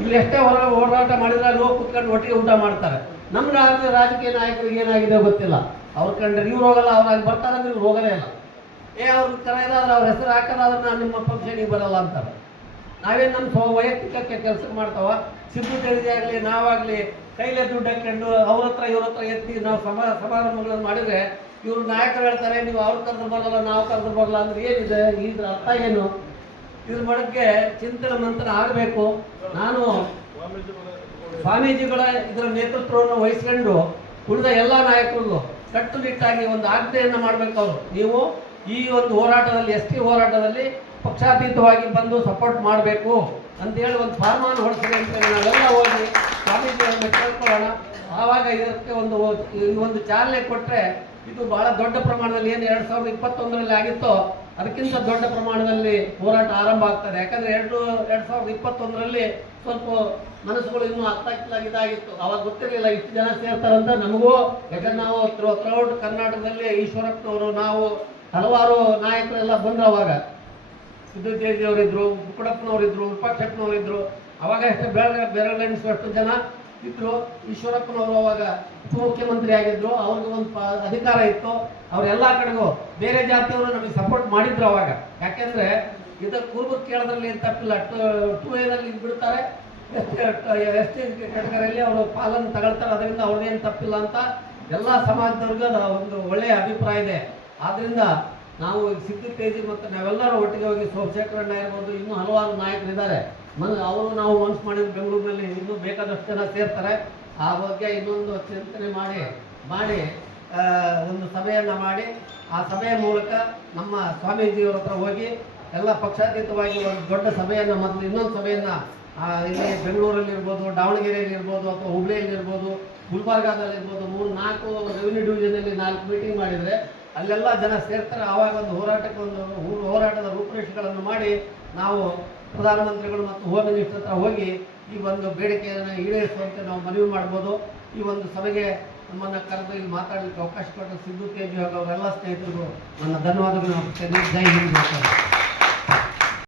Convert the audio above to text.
ಇಲ್ಲಿ ಎಷ್ಟೇ ಹೊರ ಹೋರಾಟ ಮಾಡಿದ್ರೆ ಅಲ್ಲಿ ಹೋಗಿ ಕುತ್ಕೊಂಡು ಒಟ್ಟಿಗೆ ಊಟ ಮಾಡ್ತಾರೆ. ನಮ್ಮ ರಾಜ್ಯ ರಾಜಕೀಯ ನಾಯಕರಿಗೆ ಏನಾಗಿದೆ ಗೊತ್ತಿಲ್ಲ. ಅವ್ರ ಕಂಡ್ರೆ ಇವ್ರು ಹೋಗಲ್ಲ, ಅವ್ರು ಅಲ್ಲಿ ಬರ್ತಾರೆ ಇವ್ರು ಹೋಗಲೇ ಇಲ್ಲ. ಏ, ಅವ್ರ ತರ ಇದಾದ್ರೆ ಅವ್ರ ಹೆಸರು ಹಾಕೋದಾದ್ರೆ ನಾನು ನಿಮ್ಮ ಫಂಕ್ಷನಿಗೆ ಬರಲ್ಲ ಅಂತಾರೆ. ನಾವೇನು ನಮ್ಮ ಸ್ವ ವೈಯಕ್ತಿಕಕ್ಕೆ ಕೆಲಸ ಮಾಡ್ತಾವ? ಸಿದ್ದು ಆಗಲಿ, ನಾವಾಗಲಿ ಕೈಲೇ ದುಡ್ಡು ಹಾಕೊಂಡು ಅವ್ರ ಹತ್ರ, ಇವ್ರ ಹತ್ರ ಎತ್ತಿ ನಾವು ಸಮಾರಂಭಗಳನ್ನು ಮಾಡಿದ್ರೆ ಇವರು ನಾಯಕರು ಹೇಳ್ತಾರೆ, ನೀವು ಅವ್ರ ಕರೆದು ಬರಲ್ಲ, ನಾವು ಕರೆದು ಬರಲ್ಲ ಅಂದ್ರೆ ಏನಿದೆ? ಇದ್ರ ಅರ್ಥ ಏನು? ಇದ್ರ ಬಗ್ಗೆ ಚಿಂತನೆ ಮಂಥನ ಆಗಬೇಕು. ನಾನು ಸ್ವಾಮೀಜಿಗಳ ಇದರ ನೇತೃತ್ವವನ್ನು ವಹಿಸ್ಕೊಂಡು ಉಳಿದ ಎಲ್ಲ ನಾಯಕರು ಕಟ್ಟುನಿಟ್ಟಾಗಿ ಒಂದು ಆಜ್ಞೆಯನ್ನು ಮಾಡಬೇಕು ಅವರು. ನೀವು ಈ ಒಂದು ಹೋರಾಟದಲ್ಲಿ, ಎಸ್ ಟಿ ಹೋರಾಟದಲ್ಲಿ ಪಕ್ಷಾತೀತವಾಗಿ ಬಂದು ಸಪೋರ್ಟ್ ಮಾಡಬೇಕು ಅಂತೇಳಿ ಒಂದು ಫಾರ್ಮಾನ ಹೊಡೆಸಿದೆ ಅಂತ ನಾವೆಲ್ಲ ಹೋಗಿ ಸ್ವಾಮೀಜಿಗಳನ್ನು ಕೇಳ್ಕೊಳ್ಳೋಣ. ಆವಾಗ ಇದಕ್ಕೆ ಒಂದು ಒಂದು ಚಾಲನೆ ಕೊಟ್ಟರೆ ಇದು ಬಹಳ ದೊಡ್ಡ ಪ್ರಮಾಣದಲ್ಲಿ ಏನು ಎರಡು ಸಾವಿರದ ಇಪ್ಪತ್ತೊಂದರಲ್ಲಿ ಆಗಿತ್ತೋ ಅದಕ್ಕಿಂತ ದೊಡ್ಡ ಪ್ರಮಾಣದಲ್ಲಿ ಹೋರಾಟ ಆರಂಭ ಆಗ್ತದೆ. ಯಾಕಂದ್ರೆ ಎರಡು ಎರಡು ಸಾವಿರದ ಇಪ್ಪತ್ತೊಂದರಲ್ಲಿ ಸ್ವಲ್ಪ ಮನಸ್ಸುಗಳು ಇನ್ನೂ ಅರ್ಥಾಗಿಲ್ಲ ಇದಾಗಿತ್ತು. ಅವಾಗ ಗೊತ್ತಿರಲಿಲ್ಲ ಇಷ್ಟು ಜನ ಸೇರ್ತಾರಂತ ನಮಗೂ ಯಾಕಂದ್ರೆ ನಾವು ಥ್ರೌಟ್ ಕರ್ನಾಟಕದಲ್ಲಿ ಈಶ್ವರಪ್ಪನವರು ನಾವು ಹಲವಾರು ನಾಯಕರೆಲ್ಲ ಬಂದ್ರು ಅವಾಗ. ಸಿದ್ದರಾಮಯ್ಯ ಅವರಿದ್ರು ಕುಕ್ಕಡಪ್ಪನವರಿದ್ರು ವಿಪಕ್ಷಪ್ಪನವರಿದ್ರು ಅವಾಗ ಎಷ್ಟು ಬೆಳಗ್ಗೆ ಬೆರಳೆಣಿಸುವಷ್ಟು ಜನ ಇದ್ರು ಈಶ್ವರಪ್ಪನವರು ಅವಾಗ ಉಪಮುಖ್ಯಮಂತ್ರಿ ಆಗಿದ್ರು, ಅವ್ರಿಗೆ ಒಂದು ಅಧಿಕಾರ ಇತ್ತು. ಅವರೆಲ್ಲ ಕಡೆಗೂ ಬೇರೆ ಜಾತಿಯವರು ನಮಗೆ ಸಪೋರ್ಟ್ ಮಾಡಿದ್ರು ಅವಾಗ. ಯಾಕೆಂದ್ರೆ ಇದ್ರ ಕೂರ್ಬು ಕೇಳೋದ್ರಲ್ಲಿ ಏನು ತಪ್ಪಿಲ್ಲ ಟು, ಟೂ ಎನಲ್ಲಿ ಬಿಡ್ತಾರೆ. ಎಸ್ ಟಿ ಅವರು ಪಾಲನ್ನು ತಗೊಳ್ತಾರೆ. ಅದರಿಂದ ಅವ್ರದ್ದೇನು ತಪ್ಪಿಲ್ಲ ಅಂತ ಎಲ್ಲ ಸಮಾಜದವ್ರಿಗೂ ಒಂದು ಒಳ್ಳೆಯ ಅಭಿಪ್ರಾಯ ಇದೆ. ಆದ್ರಿಂದ ನಾವು ಸಿದ್ದು ತೇಜಿ ಮತ್ತು ನಾವೆಲ್ಲರೂ ಒಟ್ಟಿಗೆ ಹೋಗಿ ಸೋಮಶೇಖರಣ್ಣ ಇರ್ಬೋದು, ಇನ್ನೂ ಹಲವಾರು ನಾಯಕರಿದ್ದಾರೆ. ಮನ್, ಅವರು ನಾವು ಮನ್ಸು ಮಾಡಿದ ಇನ್ನೂ ಬೇಕಾದಷ್ಟು ಜನ ಸೇರ್ತಾರೆ. ಆ ಬಗ್ಗೆ ಇನ್ನೊಂದು ಚಿಂತನೆ ಮಾಡಿ ಮಾಡಿ ಒಂದು ಸಭೆಯನ್ನು ಮಾಡಿ. ಆ ಸಭೆಯ ಮೂಲಕ ನಮ್ಮ ಸ್ವಾಮೀಜಿಯವರ ಹತ್ರ ಹೋಗಿ ಎಲ್ಲ ಪಕ್ಷಾತೀತವಾಗಿ ಒಂದು ದೊಡ್ಡ ಸಭೆಯನ್ನು ಮೊದಲು ಇನ್ನೊಂದು ಸಭೆಯನ್ನು ಇಲ್ಲಿ ಬೆಂಗಳೂರಲ್ಲಿ ಇರ್ಬೋದು ದಾವಣಗೆರೆಯಲ್ಲಿ ಇರ್ಬೋದು ಅಥವಾ ಹುಬ್ಳಿಯಲ್ಲಿ ಇರ್ಬೋದು ಗುಲ್ಬರ್ಗಾದಲ್ಲಿ ಇರ್ಬೋದು ಮೂರು ನಾಲ್ಕು ರೆವಿನ್ಯೂ ಡಿವಿಷನಲ್ಲಿ ನಾಲ್ಕು ಮೀಟಿಂಗ್ ಮಾಡಿದರೆ ಅಲ್ಲೆಲ್ಲ ಜನ ಸೇರ್ತಾರೆ. ಆವಾಗ ಒಂದು ಹೋರಾಟಕ್ಕೆ ಒಂದು ಹೋರಾಟದ ರೂಪುರೇಷೆಗಳನ್ನು ಮಾಡಿ ನಾವು ಪ್ರಧಾನಮಂತ್ರಿಗಳು ಮತ್ತು ಹೋಮ್ ಮಿನಿಸ್ಟರ್ ಹತ್ರ ಹೋಗಿ ಈ ಒಂದು ಬೇಡಿಕೆಯನ್ನು ಈಡೇರಿಸುವಂತೆ ನಾವು ಮನವಿ ಮಾಡ್ಬೋದು. ಈ ಒಂದು ಸಭೆಗೆ ನಮ್ಮನ್ನು ಕರೆದು ಇಲ್ಲಿ ಮಾತಾಡಲಿಕ್ಕೆ ಅವಕಾಶ ಕೊಟ್ಟ ಸಿದ್ದು ತೇಜಿ ಹಾಗೂ ಅವರೆಲ್ಲ ಸ್ನೇಹಿತರಿಗೂ ನನ್ನ ಧನ್ಯವಾದಗಳು. ಜೈ ಹಿಂದ್